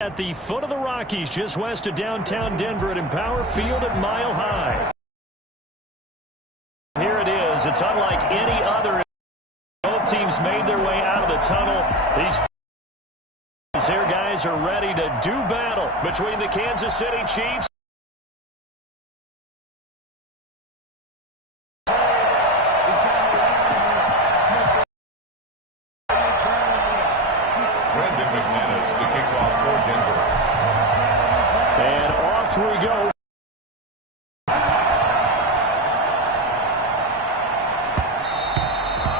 At the foot of the Rockies, just west of downtown Denver at Empower Field at Mile High. Here it is. It's unlike any other. Both teams made their way out of the tunnel. These here guys are ready to do battle between the Kansas City Chiefs. And off we go.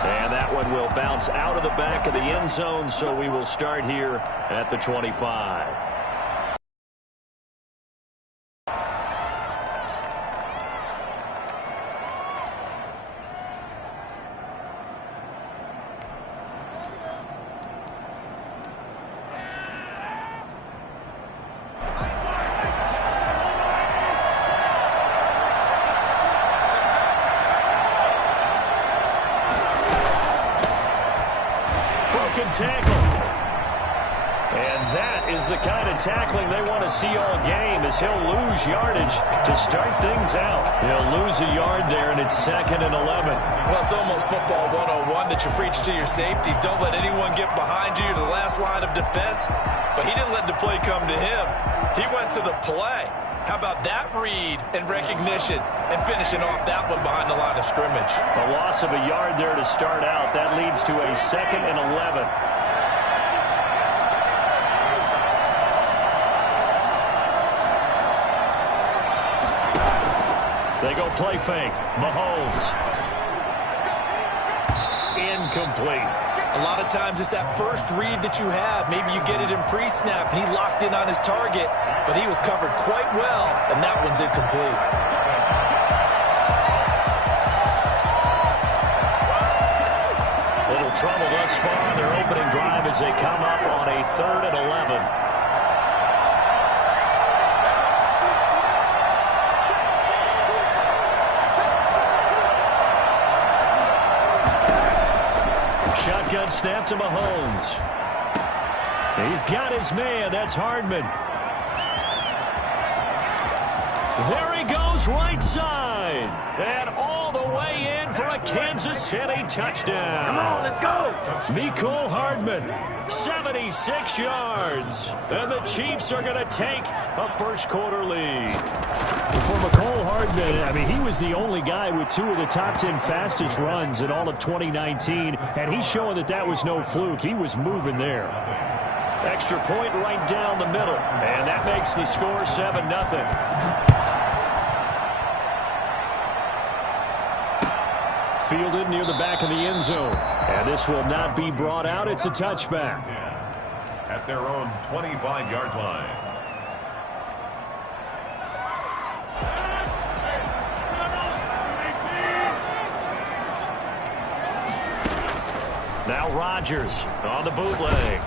And that one will bounce out of the back of the end zone, so we will start here at the 25. Tackle. And that is the kind of tackling they want to see all game, as he'll lose yardage to start things out. He'll lose a yard there, and it's 2nd and 11. Well, it's almost football 101 that you preach to your safeties. Don't let anyone get behind you to the last line of defense. But he didn't let the play come to him. He went to the play. How about that read and recognition and finishing off that one behind the line of scrimmage? A loss of a yard there to start out. That leads to a 2nd and 11. They go play fake. Mahomes. Incomplete. A lot of times it's that first read that you have. Maybe you get it in pre-snap. He locked in on his target, but he was covered quite well, and that one's incomplete. Little trouble thus far on their opening drive as they come up on a 3rd and 11. Shotgun snap to Mahomes. He's got his man. That's Hardman. There he goes, right side. And all the way in for a Kansas City touchdown. Come on, let's go. Mecole Hardman, 76 yards. And the Chiefs are going to take a first-quarter lead. For Mecole Hardman, I mean, he was the only guy with 2 of the top 10 fastest runs in all of 2019, and he's showing that that was no fluke. He was moving there. Extra point right down the middle, and that makes the score 7-0. Fielded near the back of the end zone, and this will not be brought out. It's a touchback. At their own 25-yard line. Now Rodgers on the bootleg.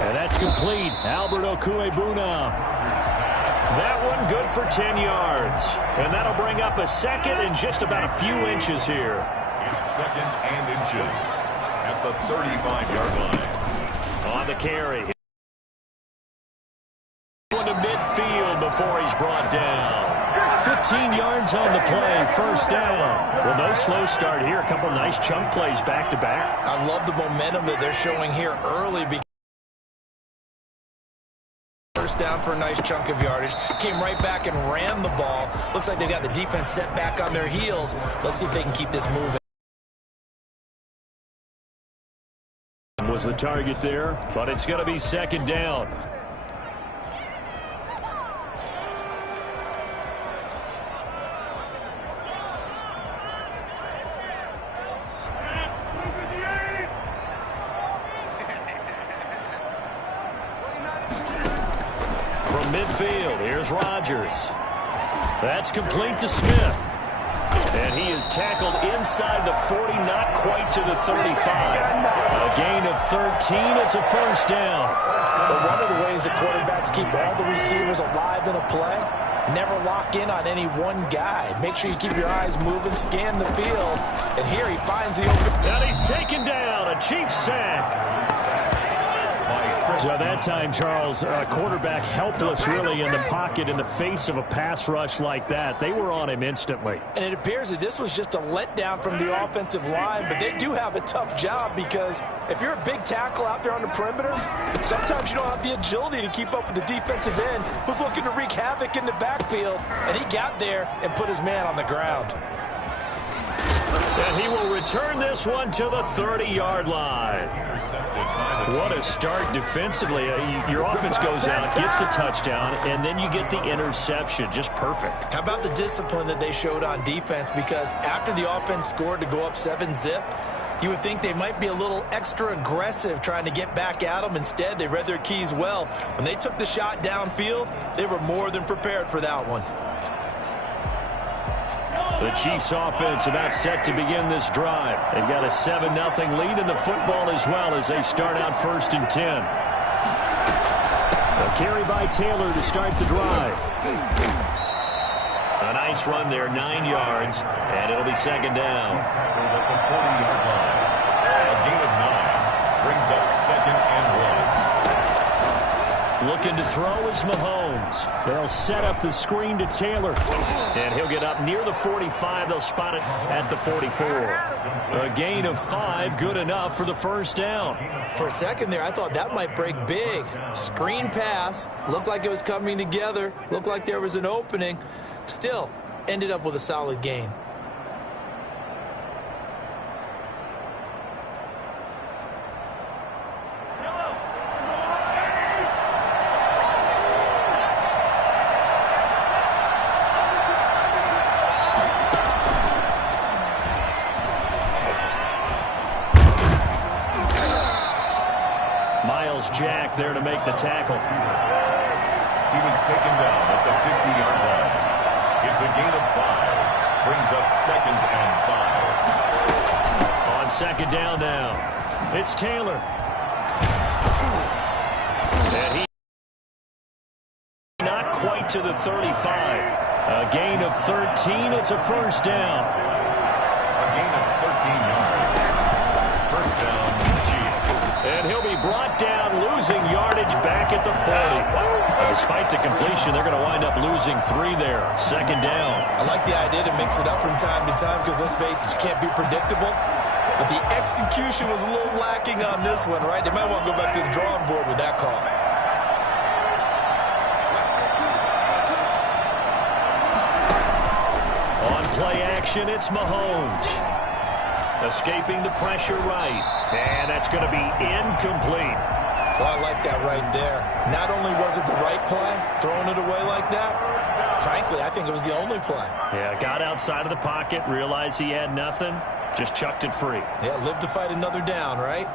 And that's complete. Albert Okwuegbunam. That one good for 10 yards. And that'll bring up a 2nd and just about a few inches here. It's 2nd and inches at the 35-yard line. On the carry. Going to midfield before he's brought down. 15 yards on the play, first down. Well, no slow start here. A couple nice chunk plays back-to-back. I love the momentum that they're showing here early. First down for a nice chunk of yardage. Came right back and ran the ball. Looks like they got the defense set back on their heels. Let's see if they can keep this moving. Was the target there, but it's going to be 2nd down. Midfield, here's Rodgers. That's complete to Smith. And he is tackled inside the 40, not quite to the 35. A gain of 13, it's a first down. But one of the ways that quarterbacks keep all the receivers alive in a play, never lock in on any one guy. Make sure you keep your eyes moving, scan the field. And here he finds the open. And he's taken down, a Chiefs sack. So that time, Charles, quarterback helpless really in the pocket in the face of a pass rush like that. They were on him instantly. And it appears that this was just a letdown from the offensive line, but they do have a tough job because if you're a big tackle out there on the perimeter, sometimes you don't have the agility to keep up with the defensive end who's looking to wreak havoc in the backfield, and he got there and put his man on the ground. And he will return this one to the 30-yard line. What a start defensively. Your offense goes out, gets the touchdown, and then you get the interception. Just perfect. How about the discipline that they showed on defense? Because after the offense scored to go up 7-zip, you would think they might be a little extra aggressive trying to get back at them. Instead, they read their keys well. When they took the shot downfield, they were more than prepared for that one. The Chiefs offense about set to begin this drive. They've got a 7-0 lead in the football as well as they start out 1st and 10. A carry by Taylor to start the drive. A nice run there, 9 yards, and it'll be 2nd down. At the 40-yard line. A gain of 9 brings up 2nd and 1. Looking to throw is Mahomes. They'll set up the screen to Taylor. And he'll get up near the 45. They'll spot it at the 44. A gain of 5, good enough for the 1st down. For a second there, I thought that might break big. Screen pass. Looked like it was coming together. Looked like there was an opening. Still, ended up with a solid gain. Jack there to make the tackle. He was taken down at the 50-yard line. It's a gain of 5. Brings up 2nd and 5. On 2nd down now, it's Taylor. And he not quite to the 35. A gain of 13. It's a 1st down. A gain of 13 yards. 1st down, Chiefs. And he'll be brought down, losing yardage back at the 40. Despite the completion, they're going to wind up losing 3 there. 2nd down. I like the idea to mix it up from time to time because, let's face it, you can't be predictable. But the execution was a little lacking on this one, right? They might want to go back to the drawing board with that call. On play action, it's Mahomes. Escaping the pressure right. And that's going to be incomplete. Oh, I like that right there. Not only was it the right play, throwing it away like that, frankly, I think it was the only play. Yeah, got outside of the pocket, realized he had nothing, just chucked it free. Yeah, live to fight another down, right?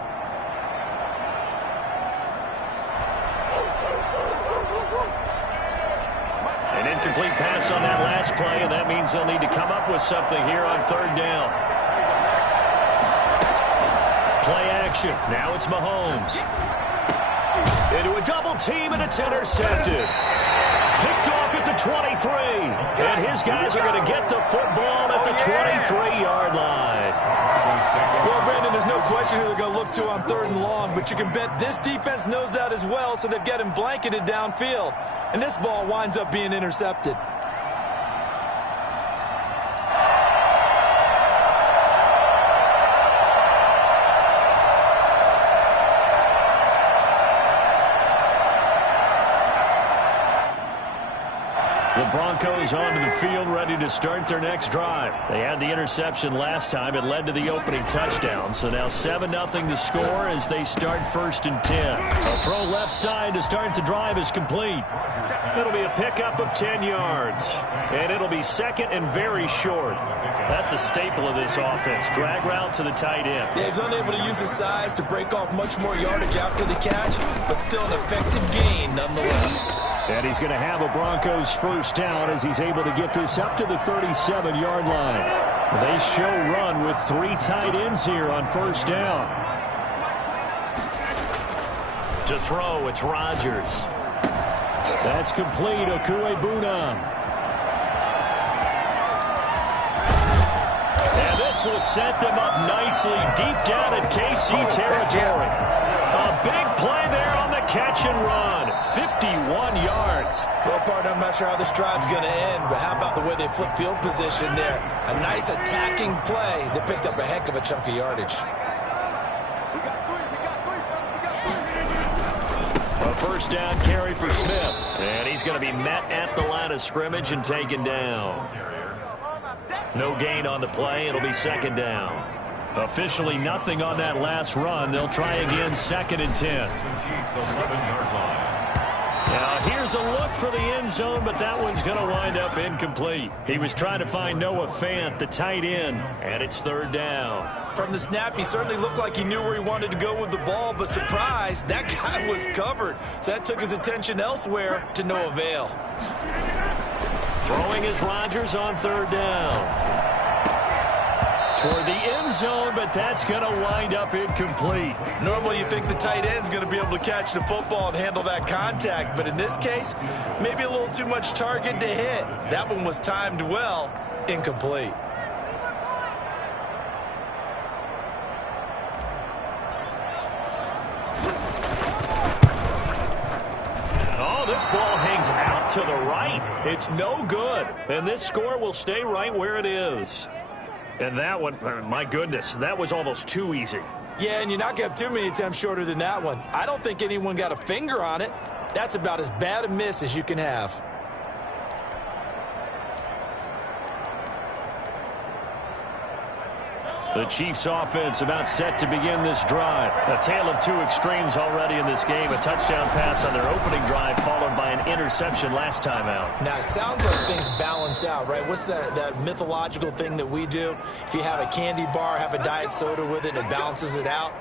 An incomplete pass on that last play, and that means they'll need to come up with something here on 3rd down. Play action. Now it's Mahomes. Into a double team, and it's intercepted. Picked off at the 23. And his guys are going to get the football at the 23-yard line. Well, Brandon, there's no question who they're going to look to on 3rd and long, but you can bet this defense knows that as well, so they've got him blanketed downfield. And this ball winds up being intercepted. The Broncos onto the field, ready to start their next drive. They had the interception last time. It led to the opening touchdown. So now 7-0 the score as they start 1st and 10. A throw left side to start the drive is complete. It'll be a pickup of 10 yards. And it'll be 2nd and very short. That's a staple of this offense. Drag route to the tight end. Yeah, he's unable to use his size to break off much more yardage after the catch, but still an effective gain nonetheless. And he's going to have a Broncos 1st down as he's able to get this up to the 37-yard line. They show run with 3 tight ends here on 1st down. To throw, it's Rodgers. That's complete. Okuebuna. And this will set them up nicely deep down in KC territory. A big play there on the catch and run. 51 yards. Well, partner, I'm not sure how this drive's going to end, but how about the way they flip field position there? A nice attacking play that picked up a heck of a chunk of yardage. A first down carry for Smith. And he's going to be met at the line of scrimmage and taken down. No gain on the play. It'll be second down. Officially nothing on that last run. They'll try again, 2nd and 10. Now here's a look for the end zone, but that one's going to wind up incomplete. He was trying to find Noah Fant, the tight end, and it's 3rd down. From the snap, he certainly looked like he knew where he wanted to go with the ball, but surprise, that guy was covered. So that took his attention elsewhere to no avail. Throwing is Rodgers on 3rd down. Toward the end zone, but that's going to wind up incomplete. Normally you think the tight end's going to be able to catch the football and handle that contact, but in this case, maybe a little too much target to hit. That one was timed well, incomplete. Oh, this ball hangs out to the right. It's no good, and this score will stay right where it is. And that one, my goodness, that was almost too easy. Yeah, and you're not going to have too many attempts shorter than that one. I don't think anyone got a finger on it. That's about as bad a miss as you can have. The Chiefs offense about set to begin this drive. A tale of two extremes already in this game. A touchdown pass on their opening drive followed by an interception last time out. Now, it sounds like things balance out, right? What's that mythological thing that we do? If you have a candy bar, have a diet soda with it, it balances it out.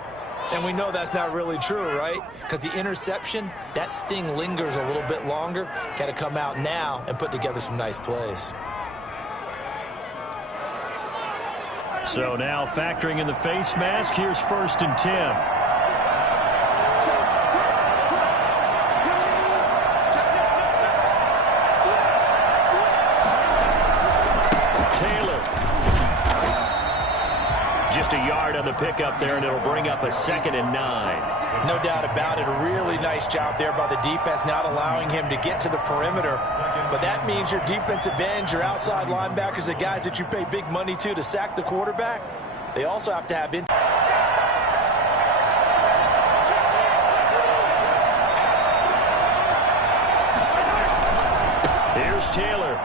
And we know that's not really true, right? Because the interception, that sting lingers a little bit longer. Got to come out now and put together some nice plays. So now factoring in the face mask, here's 1st and 10. Taylor. Just a yard on the pickup there, and it'll bring up a 2nd and 9. No doubt about it. A really nice job there by the defense, not allowing him to get to the perimeter. But that means your defensive ends, your outside linebackers, the guys that you pay big money to sack the quarterback, they also have to have Here's Taylor.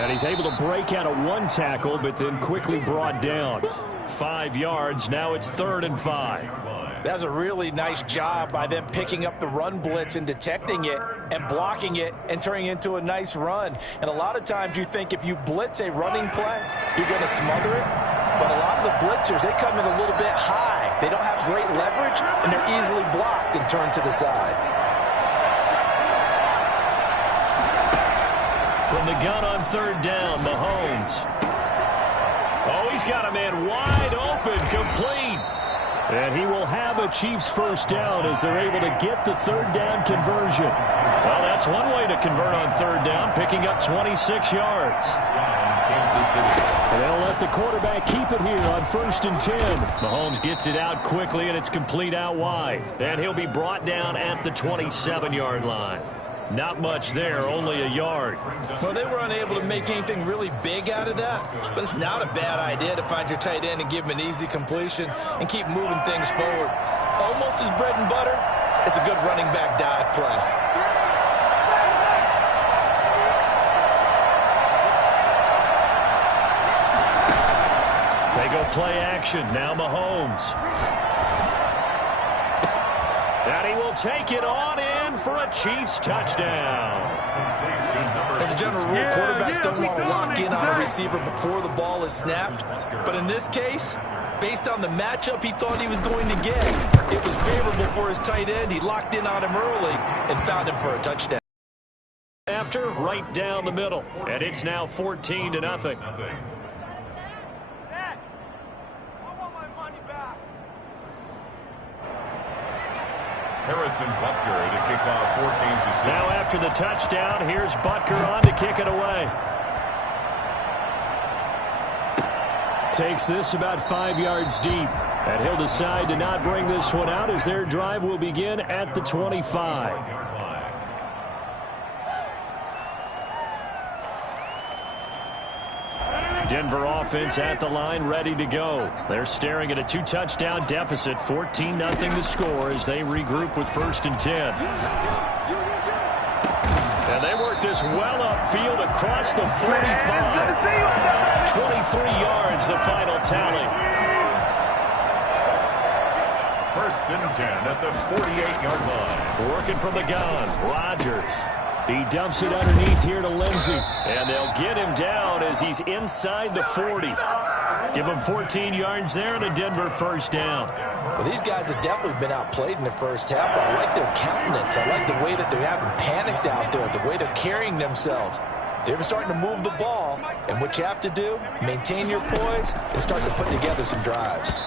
And he's able to break out of one tackle, but then quickly brought down. 5 yards. Now it's 3rd and 5. That's a really nice job by them picking up the run blitz and detecting it and blocking it and turning it into a nice run. And a lot of times you think if you blitz a running play, you're going to smother it. But a lot of the blitzers, they come in a little bit high. They don't have great leverage, and they're easily blocked and turned to the side. From the gun on 3rd down, Mahomes. Oh, he's got a man wide open, complete. And he will have a Chiefs first down as they're able to get the 3rd down conversion. Well, that's one way to convert on 3rd down, picking up 26 yards. And they'll let the quarterback keep it here on 1st and 10. Mahomes gets it out quickly, and it's complete out wide. And he'll be brought down at the 27-yard line. Not much there, only a yard. Well, they were unable to make anything really big out of that, but it's not a bad idea to find your tight end and give him an easy completion and keep moving things forward. Almost his bread and butter, it's a good running back dive play. They go play action. Now Mahomes. And he will take it on in for a Chiefs touchdown. As a general rule, quarterbacks don't want to lock in on a receiver before the ball is snapped. But in this case, based on the matchup he thought he was going to get, it was favorable for his tight end. He locked in on him early and found him for a touchdown. After, right down the middle. And it's now 14-0. Harrison Butker to kick off for Kansas City. Now after the touchdown, here's Butker on to kick it away. takes this about 5 yards deep. And he'll decide to not bring this one out as their drive will begin at the 25. Denver offense at the line, ready to go. They're staring at a 2-touchdown deficit, 14-0 the score as they regroup with 1st and 10. And they work this well upfield across the 45. 23 yards, the final tally. 1st and 10 at the 48-yard line. Working from the gun, Rodgers. He dumps it underneath here to Lindsey. And they'll get him down as he's inside the 40. Give him 14 yards there and a Denver 1st down. Well, these guys have definitely been outplayed in the first half. But I like their countenance. I like the way that they haven't panicked out there, the way they're carrying themselves. They're starting to move the ball. And what you have to do, maintain your poise and start to put together some drives.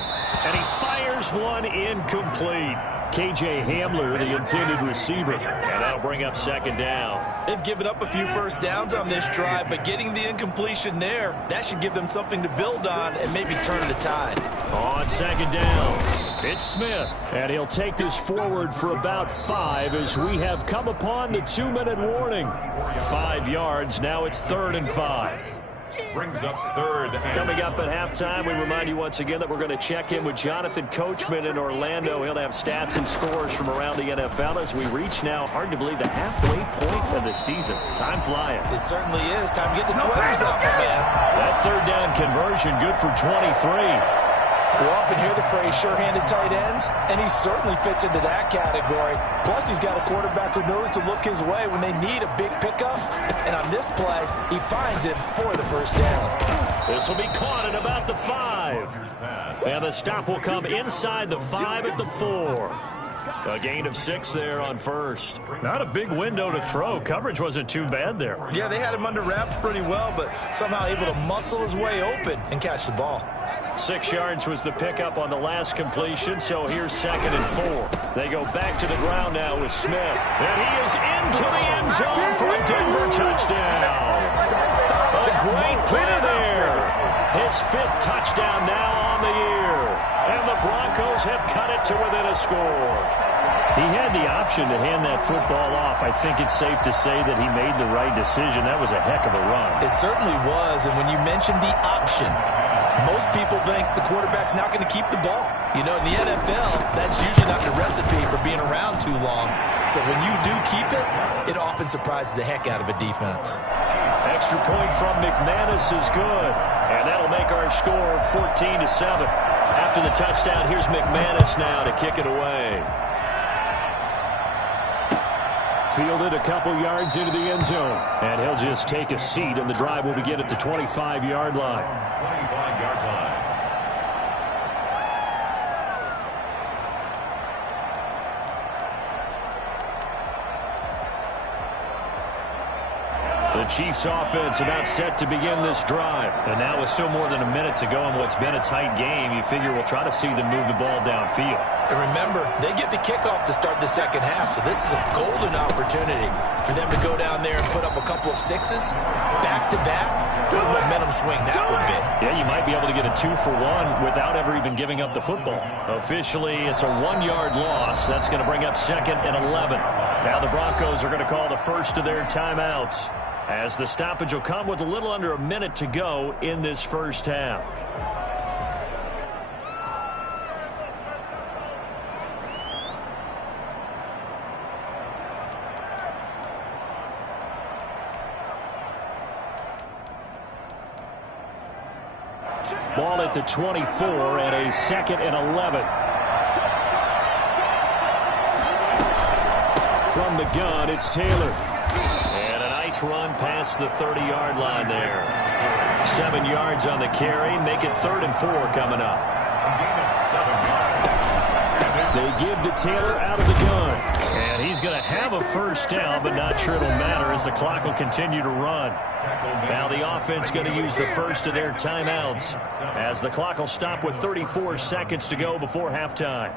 And he fires one incomplete. K.J. Hamler, the intended receiver. And that'll bring up 2nd down. They've given up a few first downs on this drive, but getting the incompletion there, that should give them something to build on and maybe turn the tide. On 2nd down, it's Smith. And he'll take this forward for about 5 as we have come upon the 2-minute warning. 5 yards, now it's 3rd and 5. Brings up 3rd. Coming up at halftime, we remind you once again that we're going to check in with Jonathan Coachman in Orlando. He'll have stats and scores from around the NFL as we reach now, hard to believe, the halfway point of the season. Time flying. It certainly is. Time to get the sweaters up, my man. That 3rd down conversion, good for 23. We often hear the phrase sure-handed tight ends, and he certainly fits into that category. Plus, he's got a quarterback who knows to look his way when they need a big pickup. And on this play, he finds it for the 1st down. This will be caught at about the 5. And the stop will come inside the 5 at the 4. A gain of 6 there on 1st. Not a big window to throw. Coverage wasn't too bad there. Yeah, they had him under wraps pretty well, but somehow able to muscle his way open and catch the ball. 6 yards was the pickup on the last completion, so here's 2nd and 4. They go back to the ground now with Smith. And he is into the end zone for a Denver touchdown. A great play there. His 5th touchdown now on the year. And the Broncos have cut it to within a score. He had the option to hand that football off. I think it's safe to say that he made the right decision. That was a heck of a run. It certainly was, and when you mentioned the option, most people think the quarterback's not going to keep the ball. You know, in the NFL, that's usually not the recipe for being around too long. So when you do keep it, it often surprises the heck out of a defense. Extra point from McManus is good. And that'll make our score 14-7. After the touchdown, here's McManus now to kick it away. Fielded a couple yards into the end zone. And he'll just take a seat, and the drive will begin at the 25-yard line. 25-yard line. The Chiefs offense about set to begin this drive. And now with still more than a minute to go in what's been a tight game, you figure we'll try to see them move the ball downfield. And remember, they get the kickoff to start the 2nd half, so this is a golden opportunity for them to go down there and put up a couple of 6s back-to-back. What a momentum swing that would be. Yeah, you might be able to get a 2-for-1 without ever even giving up the football. Officially, it's a 1-yard loss. That's going to bring up 2nd and 11. Now the Broncos are going to call the first of their timeouts, as the stoppage will come with a little under a minute to go in this first half. Ball at the 24 and a 2nd and 11. From the gun, it's Taylor. And a nice run past the 30-yard line there. 7 yards on the carry. Make it 3rd and 4 coming up. They give to Taylor out of the gun. And he's going to have a first down, but not sure it'll matter as the clock will continue to run. Now the offense going to use the first of their timeouts as the clock will stop with 34 seconds to go before halftime.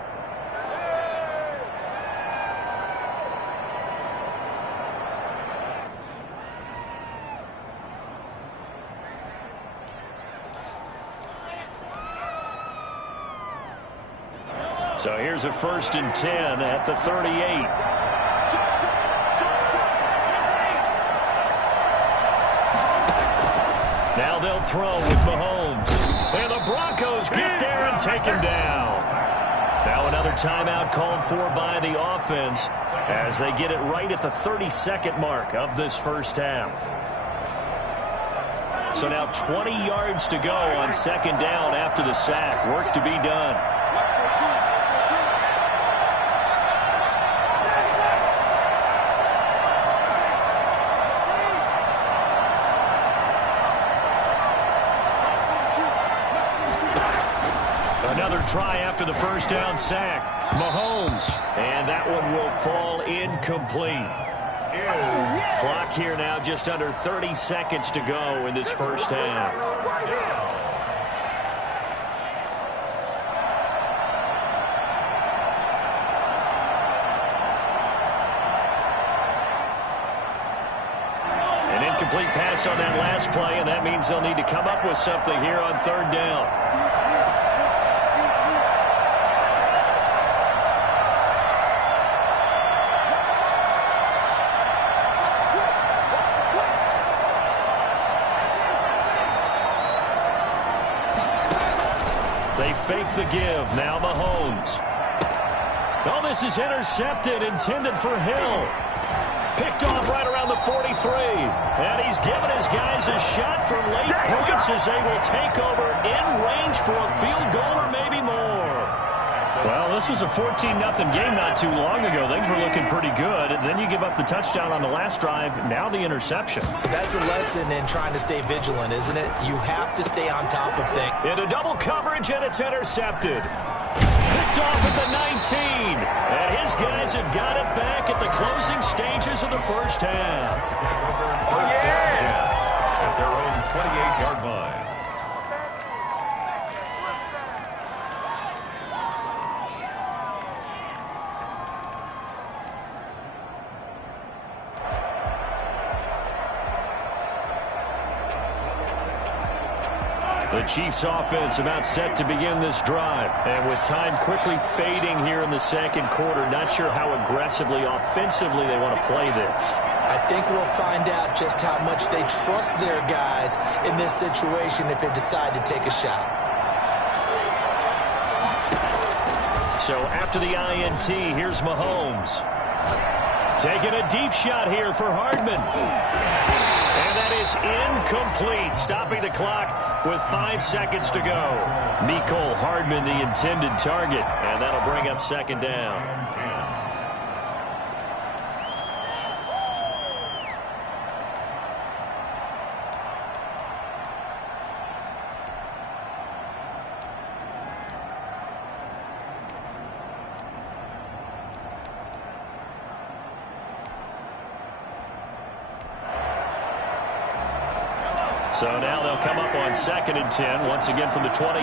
So here's a 1st and 10 at the 38. Now they'll throw with Mahomes. And the Broncos get there and take him down. Now another timeout called for by the offense as they get it right at the 32nd mark of this first half. So now 20 yards to go on 2nd down after the sack. Work to be done. Another try after the first down sack. Mahomes. And that one will fall incomplete. Clock here now just under 30 seconds to go in this first half. An incomplete pass on that last play, and that means they'll need to come up with something here on 3rd down. They fake the give. Now Mahomes. Oh, this is intercepted, intended for Hill. Picked off right around the 43. And he's given his guys a shot for late points as they will take over in range for a field goal or maybe more. Well, this was a 14-0 game not too long ago. Things were looking pretty good. And then you give up the touchdown on the last drive. Now the interception. So that's a lesson in trying to stay vigilant, isn't it? You have to stay on top of things. Into double coverage, and it's intercepted. Picked off at the 19. And his guys have got it back at the closing stages of the first half. Oh, yeah! At their own 28-yard line. The Chiefs offense about set to begin this drive. And with time quickly fading here in the 2nd quarter, not sure how aggressively, offensively they want to play this. I think we'll find out just how much they trust their guys in this situation if they decide to take a shot. So after the INT, here's Mahomes. Taking a deep shot here for Hardman. And that is incomplete, stopping the clock with 5 seconds to go. Mecole Hardman, the intended target, and that'll bring up 2nd down. So now they'll come up on 2nd and 10, once again from the 28.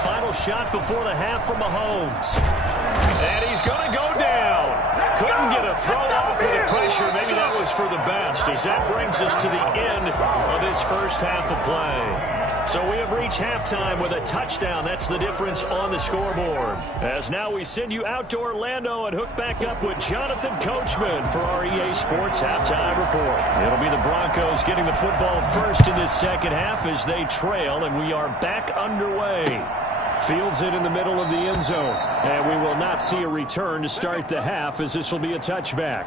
Final shot before the half from Mahomes. And he's going to go down. Couldn't get a throw off with the pressure. Maybe that was for the best, as that brings us to the end of this first half of play. So we have reached halftime with a touchdown. That's the difference on the scoreboard. As now we send you out to Orlando and hook back up with Jonathan Coachman for our EA Sports Halftime Report. It'll be the Broncos getting the football first in this 2nd half as they trail, and we are back underway. Fields it in the middle of the end zone, and we will not see a return to start the half as this will be a touchback.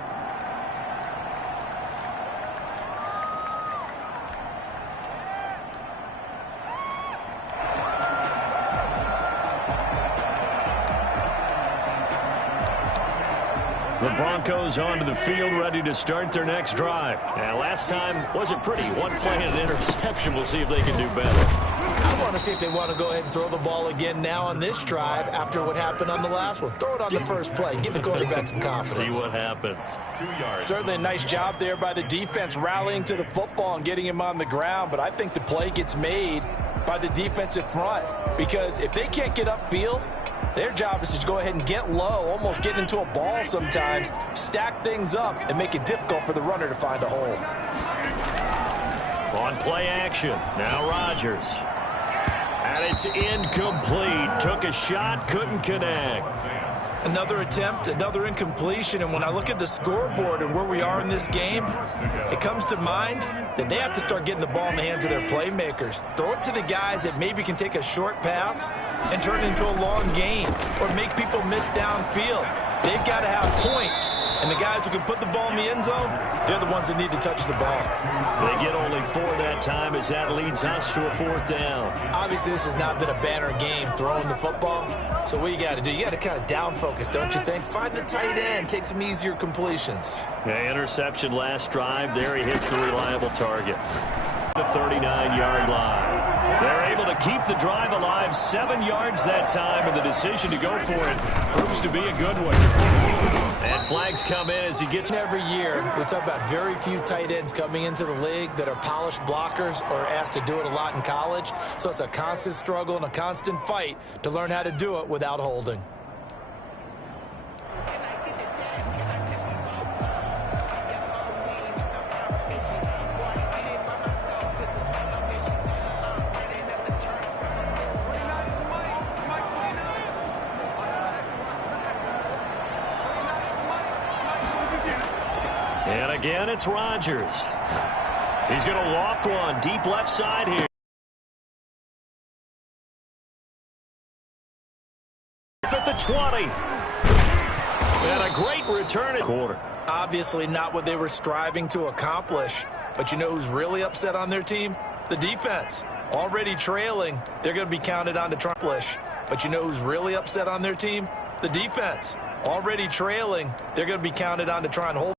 The Broncos onto the field, ready to start their next drive. Now, last time wasn't pretty. One play and an interception. We'll see if they can do better. I want to see if they want to go ahead and throw the ball again now on this drive after what happened on the last one. Throw it on the first play. Give the quarterback some confidence. See what happens. 2 yards. Certainly a nice job there by the defense rallying to the football and getting him on the ground, but I think the play gets made by the defensive front, because if they can't get upfield, Their job is to go ahead and get low, almost get into a ball sometimes, stack things up, and make it difficult for the runner to find a hole. On play action, now Rodgers. And it's incomplete. Took a shot, couldn't connect. Another attempt, another incompletion, and when I look at the scoreboard and where we are in this game, it comes to mind that they have to start getting the ball in the hands of their playmakers. Throw it to the guys that maybe can take a short pass and turn it into a long gain or make people miss downfield. They've got to have points, and the guys who can put the ball in the end zone, they're the ones that need to touch the ball. They get only 4 that time as that leads us to a 4th down. Obviously, this has not been a banner game throwing the football. So what you got to do, you got to kind of down focus, don't you think? Find the tight end, take some easier completions. Yeah, interception last drive. There he hits the reliable target. The 39-yard line. They're able to keep the drive alive, 7 yards that time, and the decision to go for it proves to be a good one. And flags come in as he gets... Every year, we talk about very few tight ends coming into the league that are polished blockers or asked to do it a lot in college. So it's a constant struggle and a constant fight to learn how to do it without holding. And again, it's Rodgers. He's going to loft one deep left side here. At the 20. And a great return at quarter. Obviously not what they were striving to accomplish. But you know who's really upset on their team? The defense. Already trailing, they're going to be counted on to try to accomplish. But you know who's really upset on their team? The defense. Already trailing, they're going to be counted on to try and hold